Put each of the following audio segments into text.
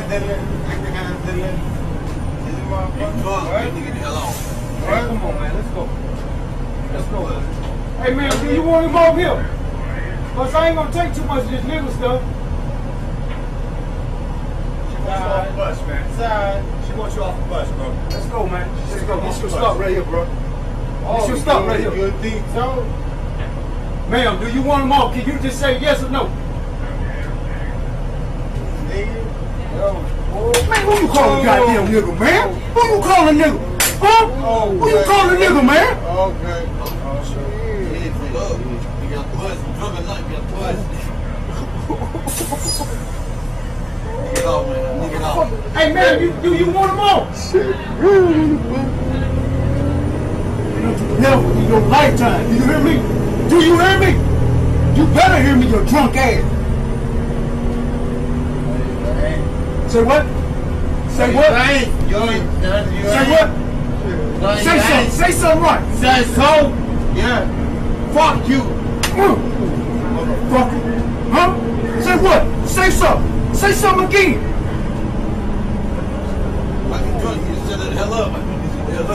handle it. I can handle it. This motherfucker. Get the hell on. Hey, come on, man. Let's go. Let's go. Hey, man, do you want him over here? Because I ain't going to take too much of this nigga stuff. She wants you off the bus, man. Side. She wants you off the bus, bro. Let's go, man. Let's go. This should stop right here, bro. Oh, This should stop right here. You think so? Ma'am, do you want him off? Can you just say yes or no? Nigga. Yo. Man, who you calling goddamn nigga, man? Who you calling nigga? Huh? Oh, who you calling nigga, man? Okay. Oh, shit. Look, you got the bus. Drunk at night, you got the bus. Get off, man. Get off. Hey, man, do you want him off? Shit. Never in your lifetime. Do you hear me? Do you hear me? You better hear me, you drunk ass. Say what? Say what? Say what? Say something. Say something right. Say so? Yeah. Fuck you. Motherfucker. Huh? Say what? Say something. Say something again. Why you drunk? You shut the hell up. Shut up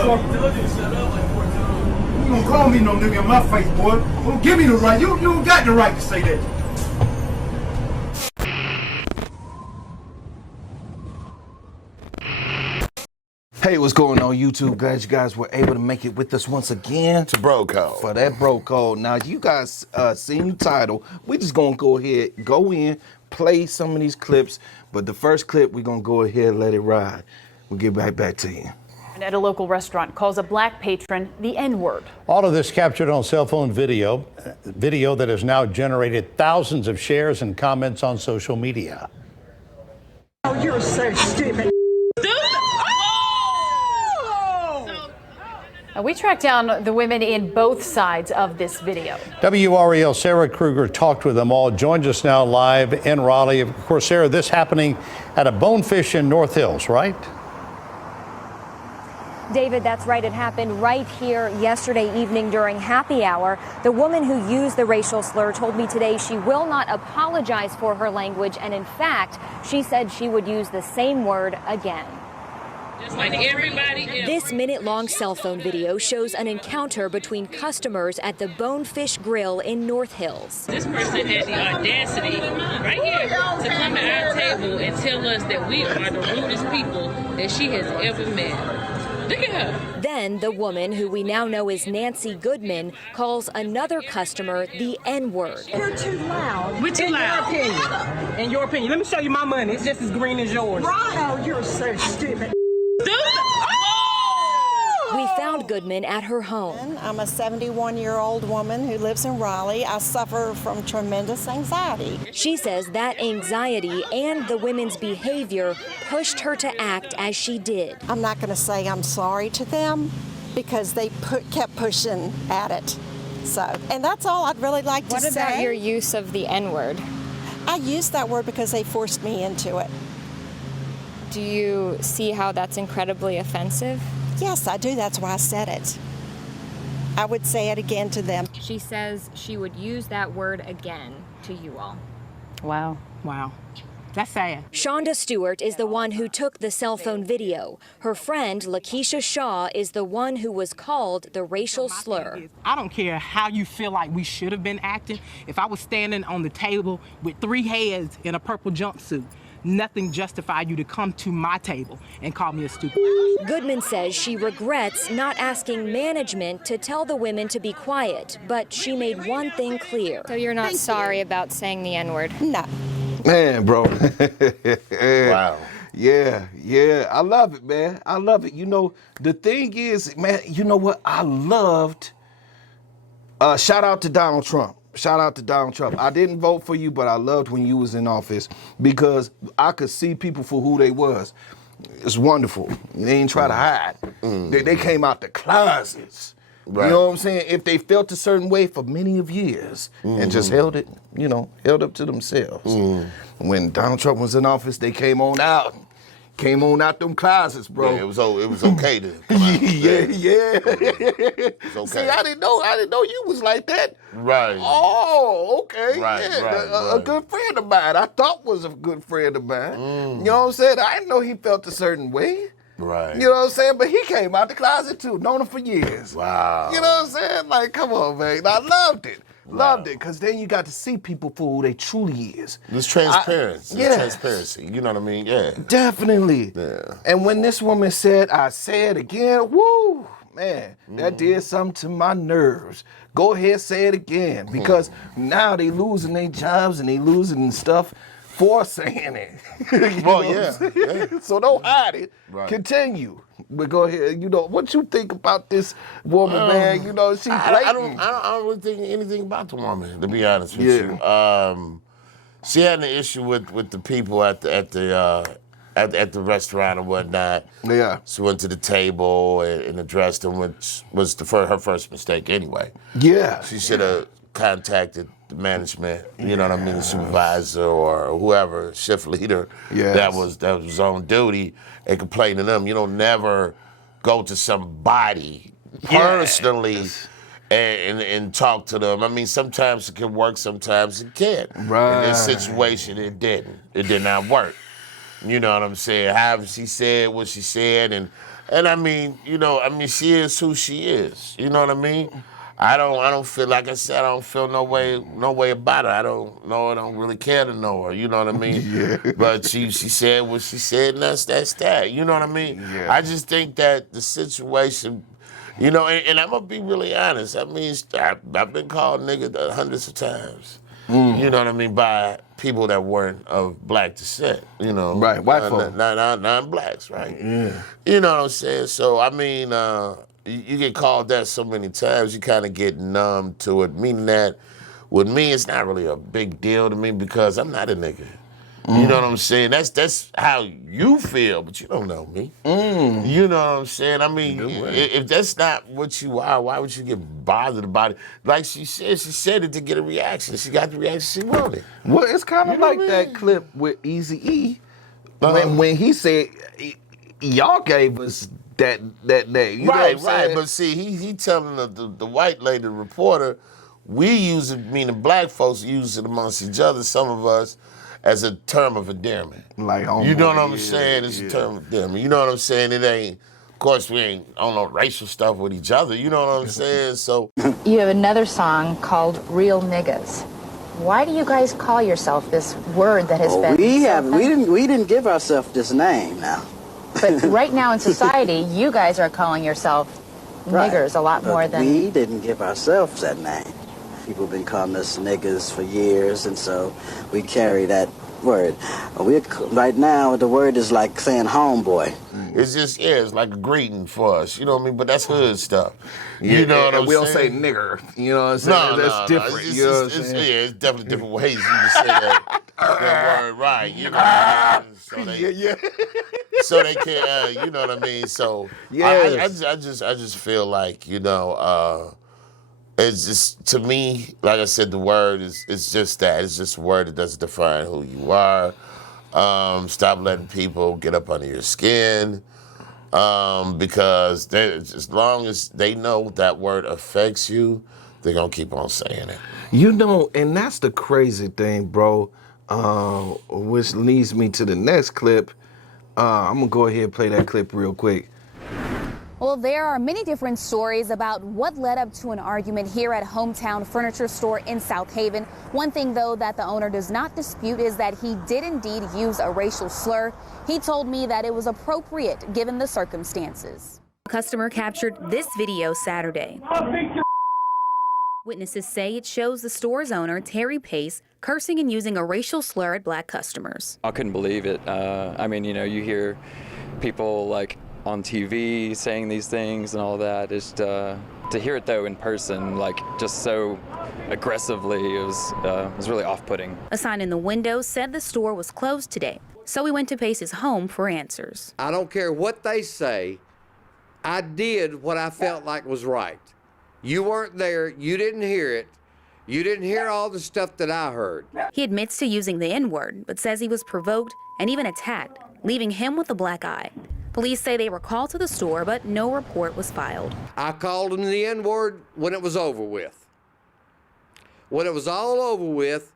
like 4 times. You don't call me no nigga in my face, boy. Don't give me the right. You don't got the right to say that. Hey, what's going on YouTube? Glad you guys were able to make it with us once again. To Bro Code. For that Bro Code. Now, you guys seen the title. We just gonna go ahead, go in, play some of these clips. But the first clip, we're gonna go ahead and let it ride. We'll get back to you. At a local restaurant calls a black patron the N-word. All of this captured on cell phone video that has now generated thousands of shares and comments on social media. Oh, you're so stupid. We tracked down the women in both sides of this video. WREL Sarah Kruger talked with them all, joins us now live in Raleigh. Of course, Sarah, this happening at a Bonefish in North Hills, right? David, that's right. It happened right here yesterday evening during happy hour. The woman who used the racial slur told me today she will not apologize for her language. And in fact, she said she would use the same word again. Just like everybody else. This minute-long cell phone video shows an encounter between customers at the Bonefish Grill in North Hills. This person had the audacity right here to come to our table and tell us that we are the rudest people that she has ever met. Look at her. Then the woman, who we now know as Nancy Goodman, calls another customer the N-word. You're too loud. We're too loud. In your opinion. Let me show you my money. It's just as green as yours. Right. Oh, you're so stupid. We found Goodman at her home. I'm a 71-year-old woman who lives in Raleigh. I suffer from tremendous anxiety. She says that anxiety and the women's behavior pushed her to act as she did. I'm not going to say I'm sorry to them because they kept pushing at it. So, and that's all I'd really like to say. What about your use of the N-word? I used that word because they forced me into it. Do you see how that's incredibly offensive? Yes, I do. That's why I said it. I would say it again to them. She says she would use that word again to you all. Wow. Wow. That's sad. Shonda Stewart is the one who took the cell phone video. Her friend, Lakeisha Shaw, is the one who was called the racial slur. I don't care how you feel like we should have been acting. If I was standing on the table with 3 heads in a purple jumpsuit, nothing justified you to come to my table and call me a stupid. Goodman says she regrets not asking management to tell the women to be quiet, but she made one thing clear. So you're not sorry about saying the N-word? No. Man, bro. Wow. Yeah. I love it, man. I love it. You know, the thing is, man, you know what? I loved, shout out to Donald Trump. Shout out to Donald Trump. I didn't vote for you, but I loved when you was in office because I could see people for who they was. It's wonderful. They didn't try to hide. They came out the closets. Right. You know what I'm saying? If they felt a certain way for many of years and just held it, held up to themselves. When Donald Trump was in office, they came on out. Came on out them closets, bro. Yeah, it was okay to come out. yeah. It's okay. See, I didn't know you was like that. Right. Oh, okay. Right, yeah. right, A good friend of mine. I thought was a good friend of mine. You know what I'm saying? I didn't know he felt a certain way. Right. You know what I'm saying? But he came out the closet too. Known him for years. Wow. You know what I'm saying? Like, come on, man. I loved it. Loved it, because then you got to see people for who they truly is. It's transparency. Yeah. Transparency. You know what I mean? Yeah. Definitely. Yeah. And when this woman said, I say it again, woo, man, that did something to my nerves. Go ahead, say it again, because now they losing their jobs and they losing stuff for saying it. Well, yeah. So don't hide it. Right. Continue. But go ahead. You know, what you think about this woman, man? You know, she's blatant. I don't really think anything about the woman, to be honest with you. She had an issue with the people at the restaurant and whatnot. Yeah. She went to the table and addressed them, which was her first mistake anyway. Yeah. She should have contacted the management, you know what I mean, the supervisor or whoever, shift leader that was on duty, and complain to them. You don't never go to somebody personally and talk to them. I mean, sometimes it can work, sometimes it can't. Right. In this situation, it didn't. It did not work. You know what I'm saying? However she said what she said, and I mean, she is who she is. You know what I mean? I don't feel, like I said, I don't feel no way about her. I don't really care to know her. You know what I mean? But she said what she said, and that's that. You know what I mean? Yeah. I just think that the situation, and I'm gonna be really honest. I mean, I've been called nigga hundreds of times. You know what I mean, by people that weren't of black descent. You know, right? White folk, non-blacks, right? Yeah. You know what I'm saying? So I mean. You get called that so many times, you kind of get numb to it, meaning that with me, it's not really a big deal to me because I'm not a nigga. You know what I'm saying? That's how you feel, but you don't know me. You know what I'm saying? I mean, if that's not what you are, why would you get bothered about it? Like she said it to get a reaction. She got the reaction she wanted. Well, it's kind of like that clip with Eazy-E when he said, y'all gave us that name. You know what I'm saying? But see, he telling the white lady, the reporter, we use it, meaning black folks use it amongst each other, some of us, as a term of endearment. Like, you know what I'm saying? It's a term of endearment. You know what I'm saying? It ain't, of course, we ain't on no racial stuff with each other. You know what I'm saying? So you have another song called Real Niggas. Why do you guys call yourself this word that has been? We didn't give ourselves this name now. But right now in society, you guys are calling yourself niggers a lot more than... We didn't give ourselves that name. People have been calling us niggas for years, and so we carry that word. Right now, the word is like saying homeboy. It's just, it's like a greeting for us, you know what I mean? But that's hood stuff. You know what I'm saying? We don't say nigger, you know what I'm saying? That's different. It's definitely different ways you can say that word right. You know, so they can, you know what I mean? So I just feel like, it's just, to me, like I said, the word is just that. It's just a word that doesn't define who you are. Stop letting people get up under your skin, because as long as they know that word affects you, they're going to keep on saying it. And that's the crazy thing, bro, which leads me to the next clip. I'm going to go ahead and play that clip real quick. Well, there are many different stories about what led up to an argument here at Hometown Furniture Store in South Haven. One thing, though, that the owner does not dispute is that he did indeed use a racial slur. He told me that it was appropriate given the circumstances. A customer captured this video Saturday. Witnesses say it shows the store's owner, Terry Pace, cursing and using a racial slur at black customers. I couldn't believe it. I mean, you hear people like on TV saying these things and all that. Just to hear it though in person, like just so aggressively, it was really off-putting. A sign in the window said the store was closed today, so we went to Pace's home for answers. I don't care what they say. I did what I felt like was right. You weren't there. You didn't hear it. You didn't hear all the stuff that I heard. He admits to using the N-word, but says he was provoked and even attacked leaving him with a black eye. Police say they were called to the store, but no report was filed. I called them the N-word when it was over with. When it was all over with,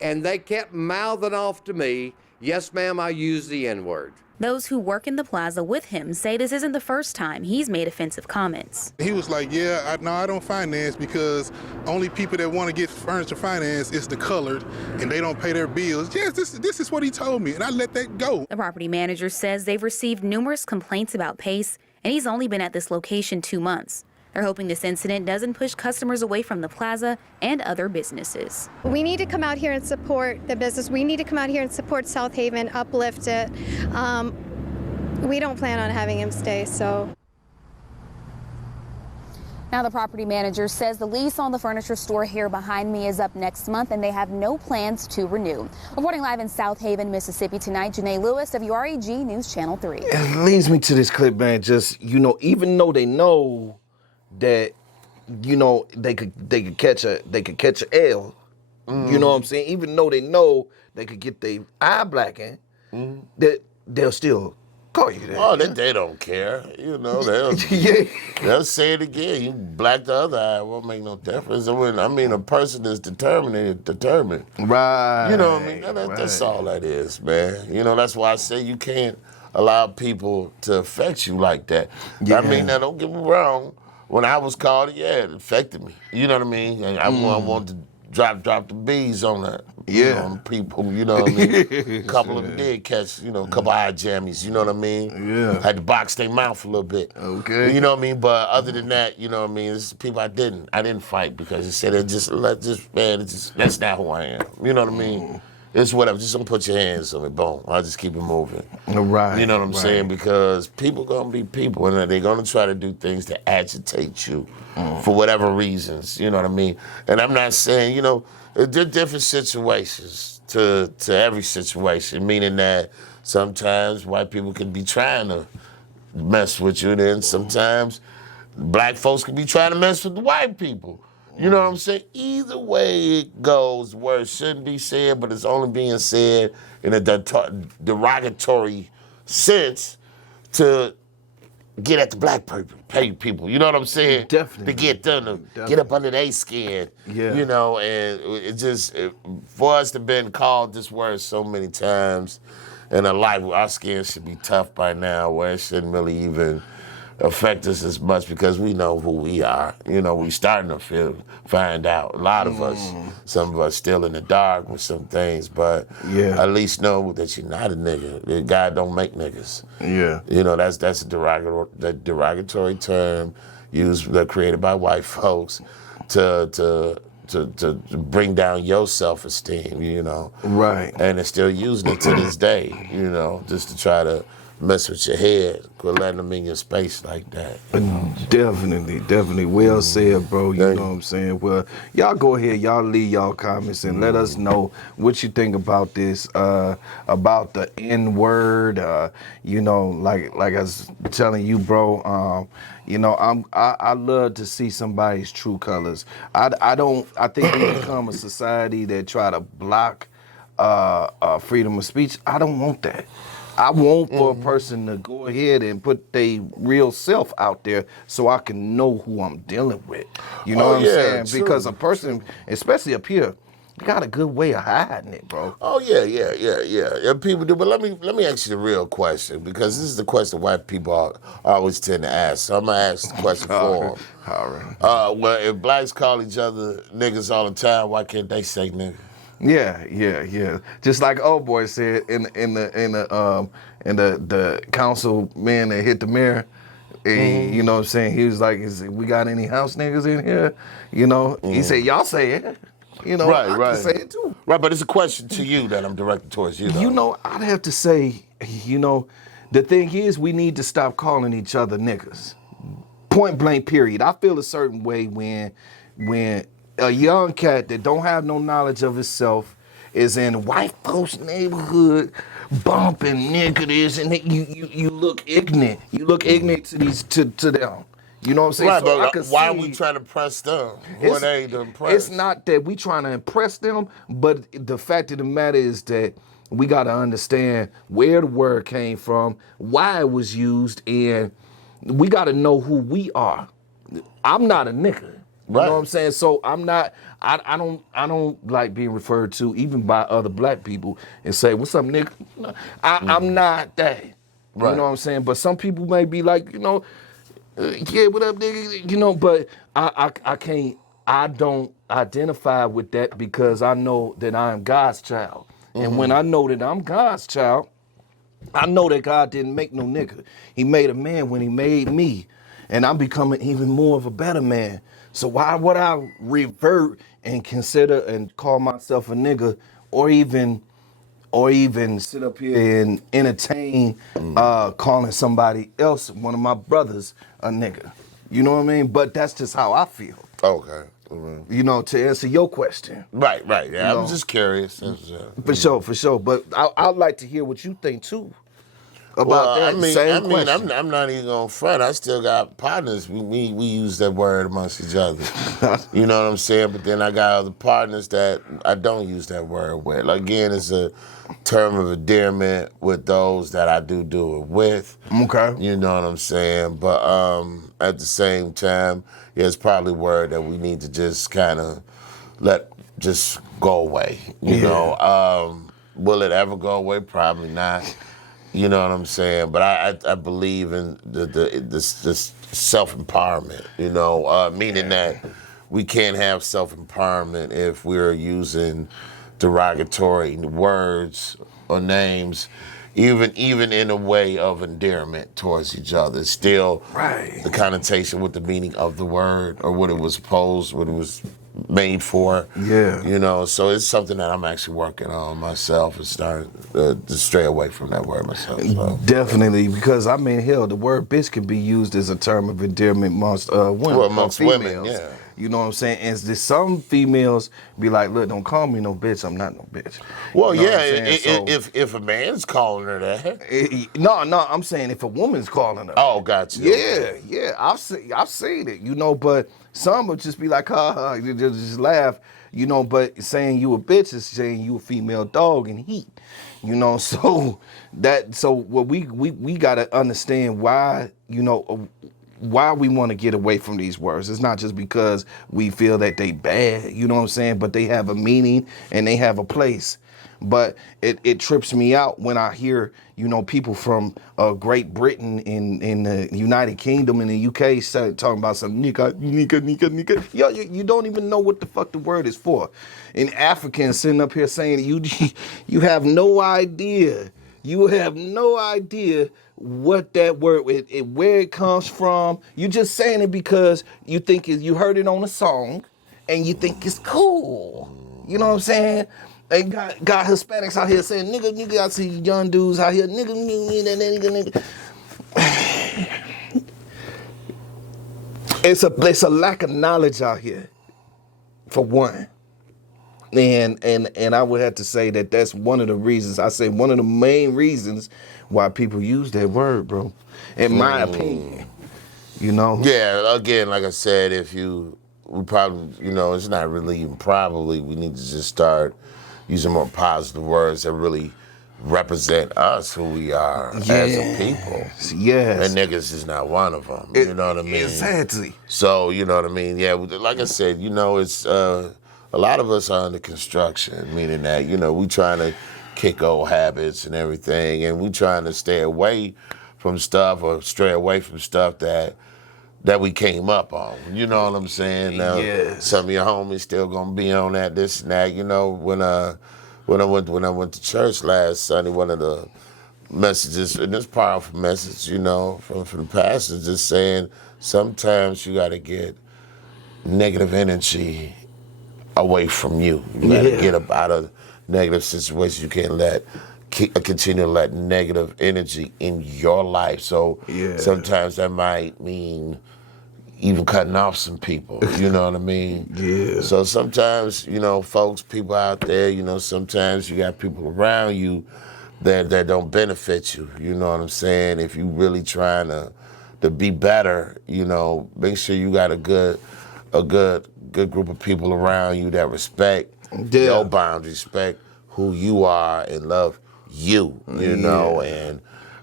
and they kept mouthing off to me, yes, ma'am, I used the N-word. Those who work in the plaza with him say this isn't the first time he's made offensive comments. He was like, yeah, no, I don't finance because only people that want to get furniture finance is the colored and they don't pay their bills. Yes, this is what he told me, and I let that go. The property manager says they've received numerous complaints about Pace, and he's only been at this location 2 months. They're hoping this incident doesn't push customers away from the plaza and other businesses. We need to come out here and support the business. We need to come out here and support South Haven, uplift it. We don't plan on having him stay, so. Now the property manager says the lease on the furniture store here behind me is up next month and they have no plans to renew. Reporting live in South Haven, Mississippi tonight, Janae Lewis, WREG News Channel 3. It leads me to this clip, man. Just, even though they know that, they could catch a L. You know what I'm saying? Even though they know they could get their eye blackened, that they'll still call you that. Oh, they don't care. They'll say it again. You black the other eye, it won't make no difference. I mean, a person is determined. Right. You know what I mean? That's all that is, man. That's why I say you can't allow people to affect you like that. Yeah. I mean, now don't get me wrong. When I was called, it affected me. You know what I mean? And I wanted to drop the bees on that. On people, you know what I mean? A couple of them did catch, a couple eye jammies, you know what I mean? Yeah. Had to box their mouth a little bit. Okay. You know what I mean? But other than that, you know what I mean? It's people I didn't fight because it said that's not who I am. You know what I mean? It's whatever. Just don't put your hands on it. Boom. I'll just keep it moving. Right. You know what I'm saying? Because people gonna be people, and they're gonna try to do things to agitate you for whatever reasons. You know what I mean? And I'm not saying, there are different situations to every situation, meaning that sometimes white people can be trying to mess with you, then sometimes black folks can be trying to mess with the white people. You know what I'm saying? Either way it goes, words shouldn't be said, but it's only being said in a derogatory sense to get at the black people. You know what I'm saying? Definitely. To get them to get up under their skin. Yeah. And it just, for us to been called this word so many times in our life, our skin should be tough by now, where it shouldn't really even affect us as much because we know who we are. We starting to find out. A lot of us, some of us still in the dark with some things, but at least know that you're not a nigga. God don't make niggas. Yeah. That's a derogatory term created by white folks to bring down your self-esteem, Right. And they're still using it to this day, just to try to mess with your head, quit letting them in your space like that. Definitely. Well said, bro. You know what I'm saying? Well, y'all go ahead, y'all leave y'all comments and let us know what you think about this, about the N-word. Like I was telling you, bro. I love to see somebody's true colors. I think we become a society that try to block freedom of speech. I don't want that. I want for a person to go ahead and put their real self out there so I can know who I'm dealing with. You know what I'm saying? True. Because a person, especially up here, got a good way of hiding it, bro. Oh yeah. People do, but let me ask you the real question, because this is the question white people always tend to ask. So I'm gonna ask the question for them. All right. Well, if blacks call each other niggas all the time, why can't they say nigga? Yeah. Just like old boy said in the councilman that hit the mayor. You know what I'm saying? He was like, we got any house niggas in here? He said, y'all say it. Right. I can say it too. Right, but it's a question to you that I'm directing towards you, though. I'd have to say, the thing is, we need to stop calling each other niggas. Point blank, period. I feel a certain way when a young cat that don't have no knowledge of himself is in white folks' neighborhood bumping nigga this, and you look ignorant. You look ignorant to them. You know what I'm saying? Right, so but why are we trying to press them? Who are they to impress? It's not that we trying to impress them, but the fact of the matter is that we got to understand where the word came from, why it was used, and we got to know who we are. I'm not a nigga. You know what I'm saying? So I'm not, I don't like being referred to even by other black people and say, what's up, nigga? I'm not that. You know what I'm saying? But some people may be like, yeah, what up, nigga? But I don't identify with that because I know that I am God's child. And when I know that I'm God's child, I know that God didn't make no nigga. He made a man when he made me. And I'm becoming even more of a better man. So why would I revert and consider and call myself a nigga or even sit up here and entertain calling somebody else, one of my brothers, a nigga? You know what I mean? But that's just how I feel. Okay. To answer your question. Right. Yeah, I'm just curious. For sure. But I'd like to hear what you think too about that. Question. I'm not even gonna front. I still got partners. We use that word amongst each other. You know what I'm saying? But then I got other partners that I don't use that word with. Again, it's a term of endearment with those that I do it with. Okay. You know what I'm saying? But at the same time, it's probably a word that we need to just kind of let just go away. You know? Will it ever go away? Probably not. You know what I'm saying? But I believe in this self-empowerment, meaning that we can't have self-empowerment if we're using derogatory words or names, even in a way of endearment towards each other. It's still the connotation with the meaning of the word or what it was made for. Yeah. So it's something that I'm actually working on myself and starting to stray away from that word myself. So. Definitely, because the word bitch can be used as a term of endearment amongst women. Well, amongst women, yeah. You know what I'm saying? And some females be like, look, don't call me no bitch. I'm not no bitch. Well, if a man's calling her that. No, I'm saying if a woman's calling her. Oh, gotcha. Yeah. I've seen it, but some would just be like, you just laugh, but saying you a bitch is saying you a female dog in heat. So what we gotta understand why we want to get away from these words. It's not just because we feel that they bad, you know what I'm saying? But they have a meaning and they have a place. But it trips me out when I hear, people from Great Britain in the United Kingdom and the UK start talking about some nigga. Yo, you don't even know what the fuck the word is for. And Africans sitting up here saying you have no idea. You have no idea what that word, where it comes from. You're just saying it because you think you heard it on a song and you think it's cool. You know what I'm saying? They got Hispanics out here saying, nigga, I see young dudes out here, nigga. It's a lack of knowledge out here, for one. And I would have to say that's one of the reasons, one of the main reasons why people use that word, bro, in my opinion, Yeah, again, like I said, we probably, it's not really even probably, we need to just start using more positive words that really represent us, who we are as a people. Yes. And niggas is not one of them, you know what I mean? Exactly. So, you know what I mean? Yeah, like I said, it's... a lot of us are under construction, meaning that, we trying to kick old habits and everything, and we trying to stay away from stuff or stray away from stuff that we came up on. You know what I'm saying? Now, some of your homies still gonna be on that, this and that. When I went to church last Sunday, one of the messages, and this powerful message, from the pastor, just saying sometimes you gotta get negative energy away from you. You gotta get up out of negative situations. You can't continue to let negative energy in your life. So sometimes that might mean even cutting off some people. You know what I mean? Yeah. So sometimes, people out there, sometimes you got people around you that don't benefit you. You know what I'm saying? If you really trying to be better, make sure you got a good group of people around you that respect your boundaries, respect who you are, and love you know, and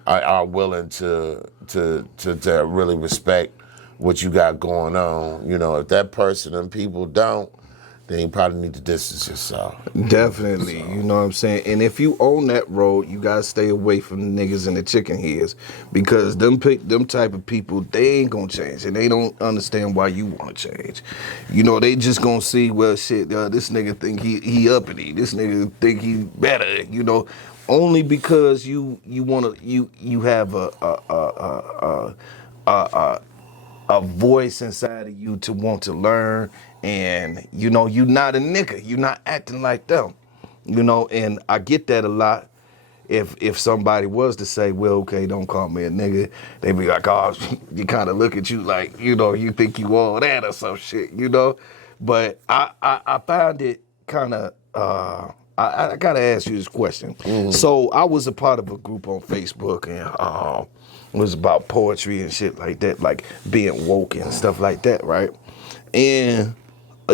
are willing to really respect what you got going on. You know, if that person and people don't, then you probably need to distance yourself. Definitely, you know what I'm saying? And if you own that road, you gotta stay away from the niggas and the chicken heads, because them type of people, they ain't gonna change, and they don't understand why you wanna change. You know, they just gonna see, well, shit, this nigga think he uppity, this nigga think he better, you know, only because you have a voice inside of you to want to learn. And, you know, you're not a nigga. You're not acting like them, you know, and I get that a lot. If somebody was to say, well, okay, don't call me a nigga, they be like, oh, you kind of look at you like, you know, you think you all that or some shit, you know. But I find it kind of, I got to ask you this question. Mm-hmm. So I was a part of a group on Facebook, and it was about poetry and shit like that, like being woke and stuff like that, right? And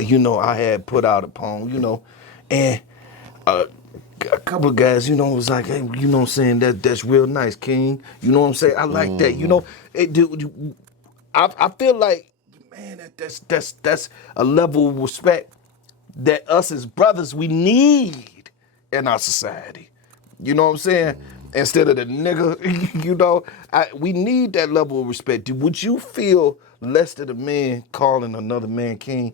you know, I had put out a poem, you know, and a couple of guys, you know, was like, hey, you know what I'm saying, that's real nice, King. You know what I'm saying? I like that. You know, I feel like, man, that's a level of respect that us as brothers, we need in our society. You know what I'm saying? Instead of the nigga, you know, we need that level of respect. Would you feel less than a man calling another man king?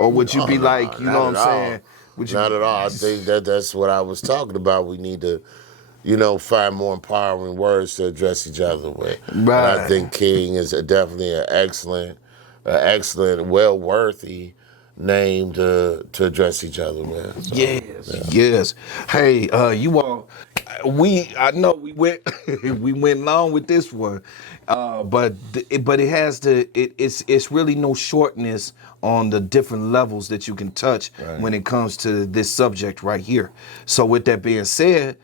Or would you be like, you know what I'm saying? Not at all. I think that's what I was talking about. We need to, you know, find more empowering words to address each other with. Right. And I think king is definitely an excellent, well worthy name to address each other with. So, yes. Hey, you all, I know we went long with this one, but it has it's really no shortness on the different levels that you can touch when it comes to this subject right here. So with that being said,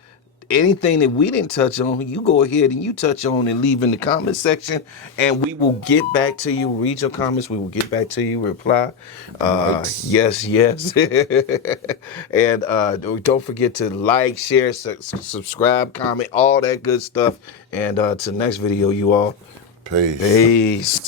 anything that we didn't touch on, you go ahead and you touch on and leave in the comment section, and we will get back to you. Read your comments. We will get back to you. Reply. Yes. And don't forget to like, share, subscribe, comment, all that good stuff. And to the next video, you all. Peace. Peace.